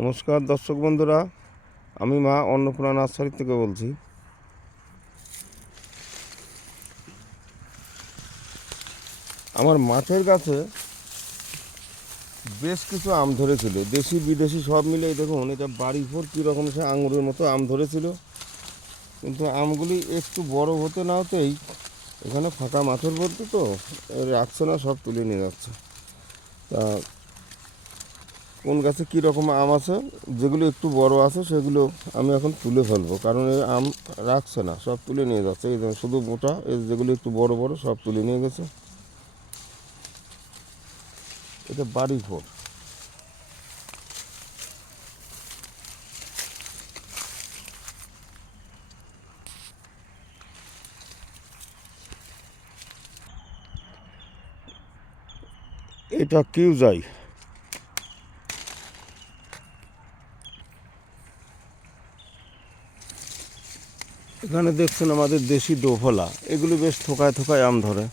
নমস্কার দর্শক বন্ধুরা, আমি মা অন্নপূর্ণা নার্সারি থেকে বলছি। আমার মাঠের গাছে বেশ কিছু আম ধরেছিল, দেশি বিদেশি সব মিলে। দেখুন এটা বাড়ি ভোর কীরকম সে আঙুরের মতো আম ধরেছিল, কিন্তু আমগুলি একটু বড় হতে না হতেই এখানে ফাঁকা মাঠের মধ্যে তো রাখছে না, সব তুলে নিয়ে যাচ্ছে। তা কোন গাছে কী রকম আম আছে, যেগুলো একটু বড় আছে সেগুলো আমি এখন তুলে ফেলবো, কারণ এই আম রাখছে না, সব তুলে নিয়ে যাচ্ছে। এই শুধু মোটা, এই যেগুলো একটু বড় বড় সব তুলে নিয়ে গেছে। এটা বাড়ি ভোর। এটা কিউজাই। এখানে দেখছেন আমাদের দেশি দোফলা, এগুলি বেশ থোকায় থোকায় আম ধরে।